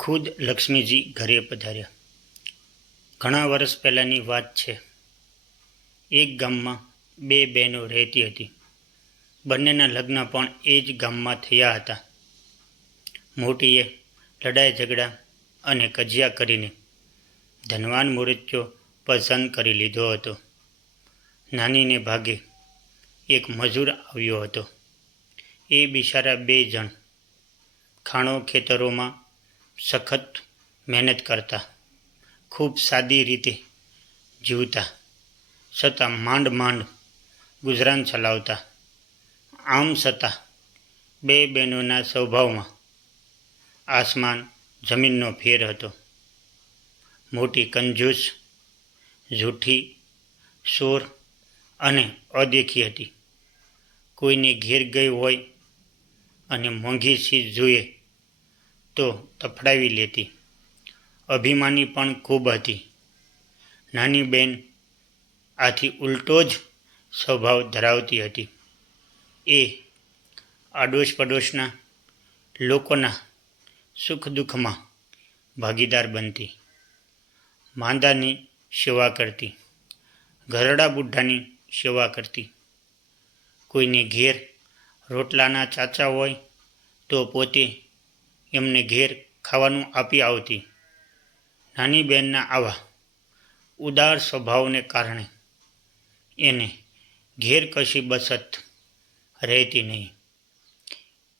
ખુદ લક્ષ્મીજી ઘરે પધાર્યા. ઘણા વર્ષ પહેલાંની વાત છે. એક ગામમાં બે બહેનો રહેતી હતી. બંનેના લગ્ન પણ એ જ ગામમાં થયા હતા. મોટીએ લડાઈ ઝઘડા અને કજિયા કરીને ધનવાન મુરત્યો પસંદ કરી લીધો હતો. નાનીને ભાગે એક મજૂર આવ્યો હતો. એ બિચારા બે જણ. ખાણો ખેતરોમાં સખત મહેનત કરતા, ખૂબ સાદી રીતે જીવતા છતાં માંડ માંડ ગુજરાન ચલાવતા, આમ છતાં બે બહેનોના સ્વભાવમાં આસમાન જમીનનો ફેર હતો. મોટી કંજૂસ, જૂઠી, શોર અને અદેખી હતી. કોઈને ઘેર ગઈ હોય અને મોંઘી ચીજ જોઈએ તો તફડાવી લેતી. અભિમાની પણ ખૂબ હતી. નાની બેન આથી ઉલટો જ સ્વભાવ ધરાવતી હતી. એ આડોશ પડોશના લોકોના સુખ દુઃખમાં ભાગીદાર બનતી. માંદાની સેવા કરતી. ઘરડા બુઢ્ઢાની સેવા કરતી. કોઈને ઘેર રોટલાના ચાચા હોય તો પોતે એમને ઘેર ખાવાનું આપી આવતી. નાની બહેનના આવા ઉદાર સ્વભાવને કારણે એને ઘેર કશી બસત રહેતી નહીં.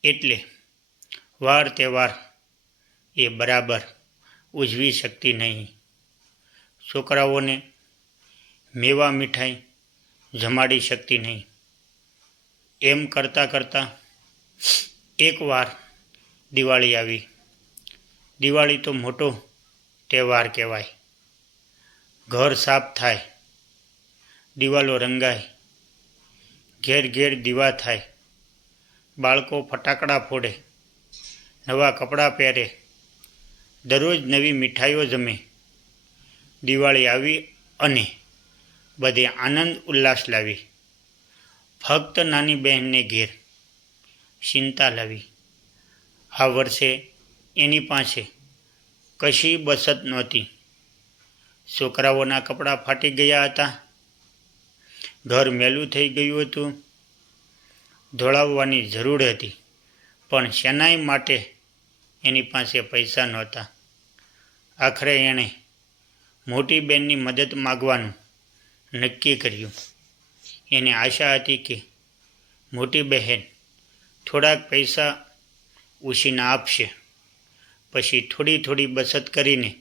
એટલે વાર તહેવાર એ બરાબર ઉજવી શકતી નહીં. છોકરાઓને મેવા મીઠાઈ જમાડી શકતી નહીં. એમ કરતાં કરતાં એકવાર દિવાળી આવી. દિવાળી તો મોટો તહેવાર કહેવાય. ઘર સાફ થાય. દિવાલો રંગાય. ઘેર ઘેર દીવા થાય. બાળકો ફટાકડા ફોડે. નવા કપડાં પહેરે. દરરોજ નવી મીઠાઈઓ જમે. દિવાળી આવી અને બધે આનંદ ઉલ્લાસ લાવી. ફક્ત નાની બહેનને ઘેર ચિંતા લાવી. આ વર્ષે એની પાસે કશી બસત નહોતી. છોકરાઓના કપડાં ફાટી ગયા હતા. ઘર મેલું થઈ ગયું હતું. ધોળાવવાની જરૂર હતી, પણ શેનાઈ માટે એની પાસે પૈસા નહોતા. આખરે એણે મોટી બહેનની મદદ માગવાનું નક્કી કર્યું. એને આશા હતી કે મોટી બહેન થોડાક પૈસા ઉછીને આપશે. પછી થોડી થોડી બચત કરીને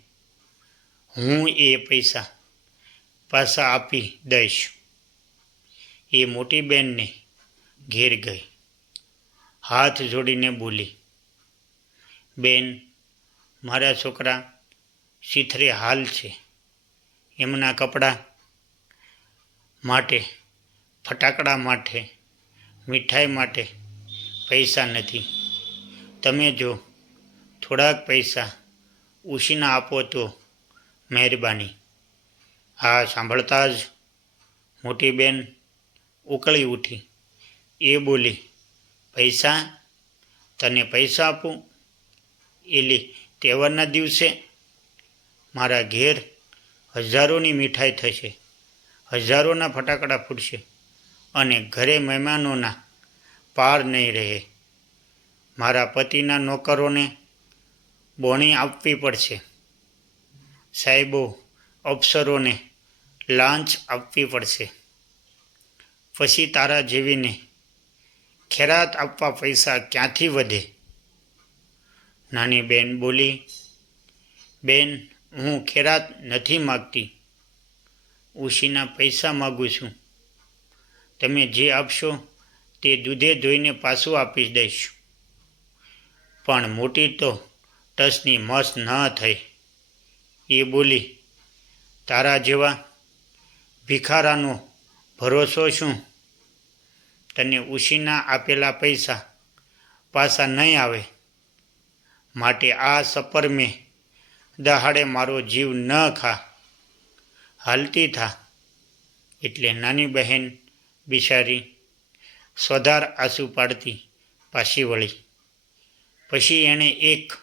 હું એ પૈસા પાછા આપી દઈશ. એ મોટી બહેનને ઘેર ગઈ. હાથ જોડીને બોલી, બેન, મારા છોકરા શીથરે હાલ છે. એમના કપડાં માટે, ફટાકડા માટે, મીઠાઈ માટે પૈસા નથી. તમે જો થોડાક પૈસા ઉછીના આપો તો મહેરબાની. હા, સાંભળતા જ મોટી બેન ઉકળી ઉઠી. એ બોલી, પૈસા? તને પૈસા આપું? એલી તહેવારના દિવસે મારા ઘેર હજારોની મીઠાઈ થશે. હજારોના ફટાકડા ફૂટશે અને ઘરે મહેમાનોના પાર નહીં રહે. મારા પતિના નોકરોને બોણી આપવી પડશે. સાહેબો, અફસરોને લાંચ આપવી પડશે. પછી તારા જેવીને ખેરાત આપવા પૈસા ક્યાંથી વધે? નાની બેન બોલી, બેન, હું ખેરાત નથી માગતી. ઉશીના પૈસા માગું છું. તમે જે આપશો તે દૂધે ધોઈને પાછું આપી દઈશ. પણ મોટી તો ટસની મસ ન થઈ. એ બોલી, તારા જેવા ભિખારાનો ભરોસો શું? તને ઉશીના આપેલા પૈસા પાછા નહીં આવે. માટે આ સપર મેં દહાડે મારો જીવ ન ખા. હાલતી થા. એટલે નાની બહેન બિચારી સ્વધાર આંસુ પાડતી પાછી વળી. પછી એણે એક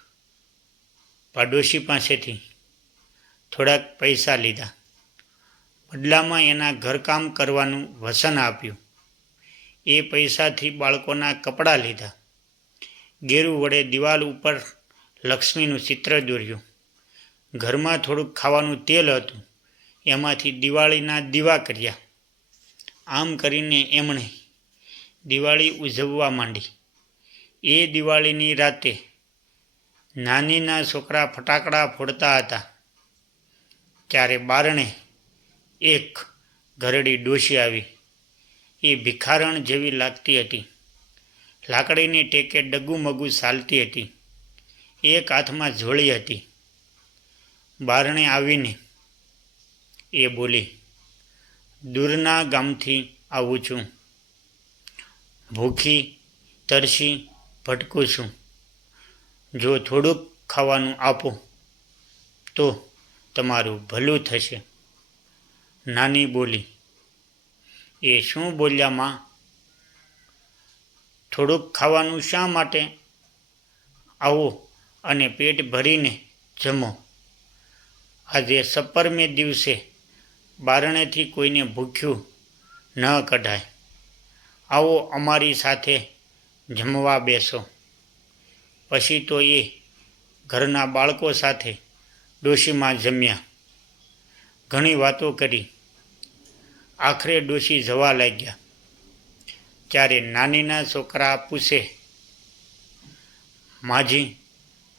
પાડોશી પાસેથી થોડાક પૈસા લીધા. બદલામાં એના ઘરકામ કરવાનું વસન આપ્યું. એ પૈસાથી બાળકોના કપડાં લીધા. ગેરુ વડે દિવાલ ઉપર લક્ષ્મીનું ચિત્ર દોર્યું. ઘરમાં થોડુંક ખાવાનું તેલ હતું. એમાંથી દિવાળીના દીવા કર્યા. આમ કરીને એમણે દિવાળી ઉજવવા માંડી. એ દિવાળીની રાતે નાનીના છોકરા ફટાકડા ફોડતા હતા. ત્યારે બારણે એક ઘરડી ડોશી આવી. એ ભિખારણ જેવી લાગતી હતી. લાકડીની ટેકે ડગુમગુ ચાલતી હતી. એક હાથમાં ઝોળી હતી. બારણે આવીને એ બોલી, દૂરના ગામથી આવું છું. ભૂખી, તરસી ભટકું છું. જો થોડુંક ખાવાનું આપો, તો તમારું ભલું થશે. નાની બોલી. એ શું બોલ્યા માં? થોડુંક ખાવાનું શા માટે? આવો અને પેટ ભરીને જમો. આજે સપરમે દિવસે બારણેથી કોઈને ભૂખ્યું ન કઢાય. આવો અમારી સાથે જમવા બેસો. પછી તો એ ઘરના બાળકો સાથે ડોશીમાં જમ્યા. ઘણી વાતો કરી. આખરે ડોશી જવા લાગ્યા. ત્યારે નાનીના છોકરા પૂછે, માજી,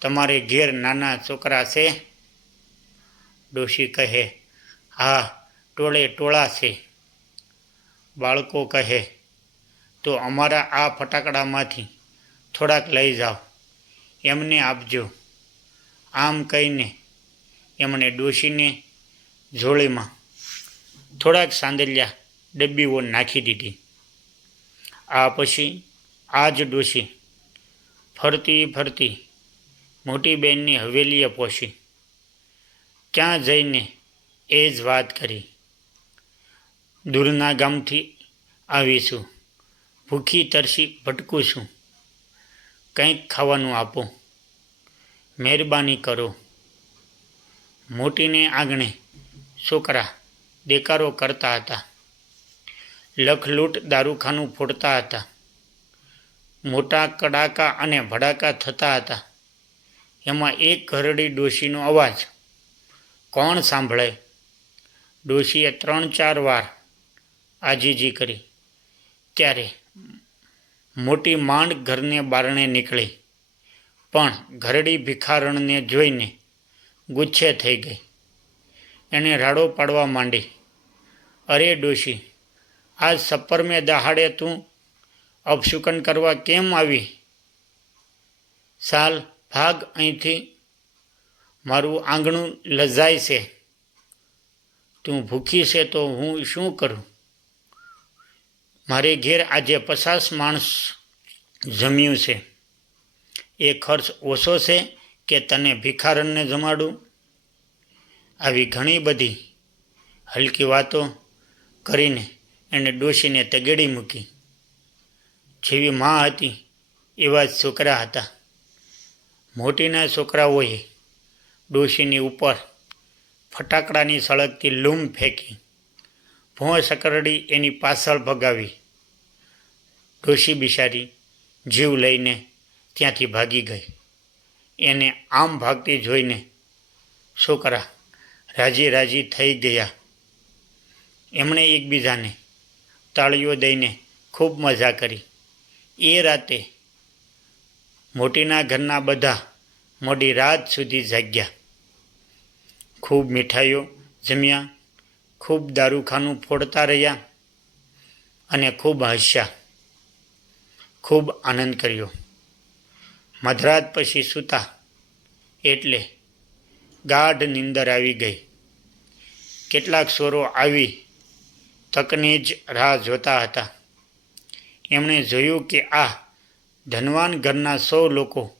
તમારે ઘેર નાના છોકરા છે? ડોશી કહે, હા, ટોળે ટોળા છે. બાળકો કહે તો અમારા આ ફટાકડામાંથી થોડાક લઈ જાઓ. એમને આપજો. આમ કહીને એમણે ડોશીને ઝોળીમાં થોડાક સાંદલિયા ડબ્બીઓ નાખી દીધી. આ પછી આ જ ડોશી ફરતી ફરતી મોટી બહેનની હવેલીએ પહોંચી ત્યાં જઈને એ જ વાત કરી. દૂરના ગામથી આવીશું. ભૂખી તરસી ભટકું છું. કંઈક ખાવાનું આપો. મહેરબાની કરો. મોટીને આંગણે છોકરા દેકારો કરતા હતા. લખલૂટ દારૂખાનું ફોડતા હતા. મોટા કડાકા અને ભડાકા થતા હતા. એમાં એક ઘરડી ડોશીનો અવાજ, કોણ સાંભળે? ડોશીએ ત્રણ ચાર વાર આજીજી કરી. ત્યારે મોટી માંડ ઘરને બારણે નીકળી. પણ ઘરડી ભિખારણને જોઈને ગુચ્છે થઈ ગઈ. એણે રાડો પાડવા માંડી. અરે ડોશી, આજ સપરમે દહાડે તું અપશુકન કરવા કેમ આવી? સાલ, ભાગ અહીંથી મારું આંગણું લજાય છે. તું ભૂખી છે તો હું શું કરું? મારે ઘેર આજે પચાસ માણસ જમ્યું છે. એ ખર્ચ ઓછો છે કે તને ભિખારણને જમાડું? આવી ઘણી બધી હલકી વાતો કરીને એણે ડોશીને તગેડી મૂકી. જેવી મા હતી એવા જ છોકરા હતા. મોટીના છોકરાઓએ ડોશીની ઉપર ફટાકડાની સળગતી લૂમ ફેંકી. ભોં સકરડી એની પાછળ ભગાવી. ડોશી બિચારી જીવ લઈને ત્યાંથી ભાગી ગઈ. એને આમ ભાગતી જોઈને છોકરા રાજી રાજી થઈ ગયા. એમણે એકબીજાને તાળીઓ દઈને ખૂબ મજા કરી. એ રાતે મોટીના ઘરના બધા મોડી રાત સુધી જાગ્યા. ખૂબ મીઠાઈઓ જમ્યા, ખૂબ દારૂખાનું ફોડતા રહ્યા અને ખૂબ હસ્યા. ખૂબ આનંદ કર્યો. મધરાત પછી સૂતા એટલે ગાઢ નીંદર આવી ગઈ. કેટલાક સ્વરો આવી તકની જ રાહ જોતા હતા. એમણે જોયું કે આ ધનવાન ઘરના સૌ લોકો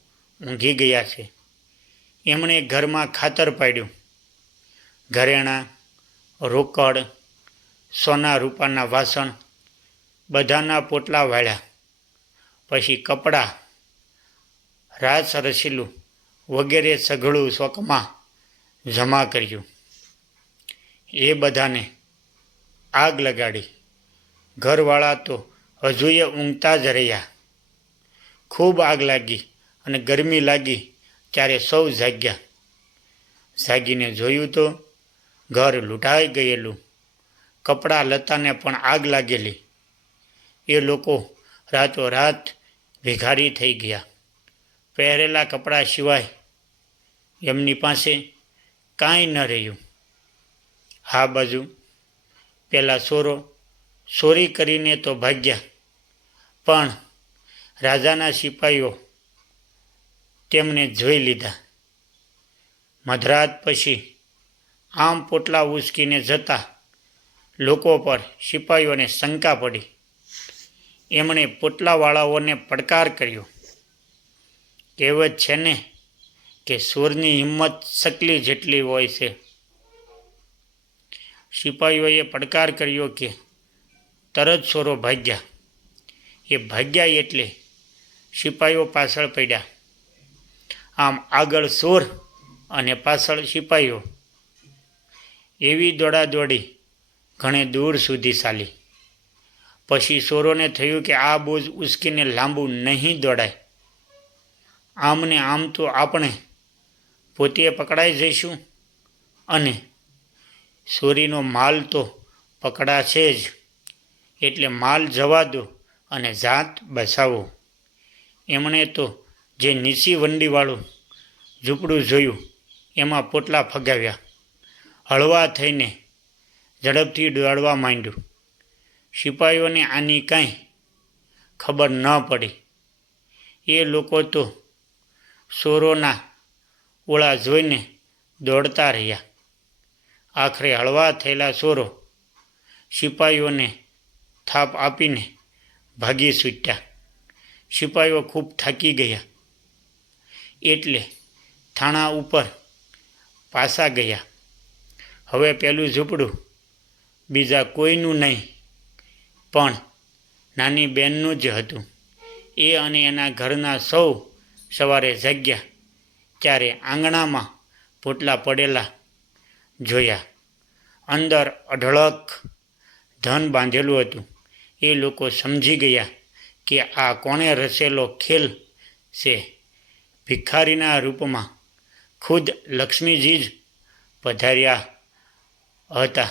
ઊંઘી ગયા છે. એમણે ઘરમાં ખાતર પાડ્યું. ઘરેણાં, રોકડ, સોના રૂપાના વાસણ, બધાના પોટલા વાળ્યા. પછી કપડાં રાસ રસીલું વગેરે સઘળું શોકમાં જમા કર્યું. એ બધાને આગ લગાડી. ઘરવાળા તો હજુએ ઊંઘતા જ રહ્યા. ખૂબ આગ લાગી અને ગરમી લાગી ત્યારે સૌ જાગ્યા. જાગીને જોયું તો ઘર લૂંટાઈ ગયેલું. કપડાં લતાને પણ આગ લાગેલી. એ લોકો રાતોરાત ભિખારી થઈ ગયા. પહેરેલા કપડાં સિવાય એમની પાસે કાંઈ ન રહ્યું. આ બાજુ પેલા સોરો ચોરી કરીને તો ભાગ્યા. પણ રાજાના સિપાહીઓ તેમને જોઈ લીધા. મધરાત પછી આમ પોટલા ઉચકીને જતા લોકો પર સિપાહીઓને શંકા પડી. એમણે પોટલાવાળાઓને પડકાર કર્યો. કહેવત છે ને કે સૂરની હિંમત સકલી જેટલી હોય છે. સિપાહીઓએ પડકાર કર્યો કે તરત સોરો ભાગ્યા. એ ભાગ્યા એટલે સિપાહીઓ પાછળ પડ્યા. આમ આગળ સોર અને પાછળ સિપાહીઓ. એવી દોડાદોડી ઘણે દૂર સુધી ચાલી. પછી સોરોને થયું કે આ બોજ ઉસકીને લાંબુ નહીં દોડાય. આમને આમ તો આપણે પોતે પકડાઈ જઈશું અને સોરીનો માલ તો પકડાશે જ. એટલે માલ જવા દો અને જાત બચાવો. એમણે તો જે નીચી વંડીવાળું ઝૂંપડું જોયું, એમાં પોટલા ફગાવ્યા. હળવા થઈને ઝડપથી દોડવા માંડ્યું. સિપાહીઓને આની કાંઈ ખબર ન પડી. એ લોકો તો સોરોના ઓળા જોઈને દોડતા રહ્યા. આખરે હળવા થયેલા સોરો સિપાહીઓને થાપ આપીને ભાગી છૂટ્યા. સિપાહીઓ ખૂબ થાકી ગયા. એટલે થાણા ઉપર પાસા ગયા. હવે પેલું ઝૂંપડું બીજા કોઈનું નહીં. પણ નાની બેનનું જ હતું. એ અને એના ઘરના સૌ સવારે જગ્યા. ત્યારે આંગણામાં પોટલા પડેલા જોયા. અંદર અઢળક ધન બાંધેલું હતું. એ લોકો સમજી ગયા કે આ કોણે રચેલો ખેલ છે. ભિખારીના રૂપમાં ખુદ લક્ષ્મીજી જ પધાર્યા હતા.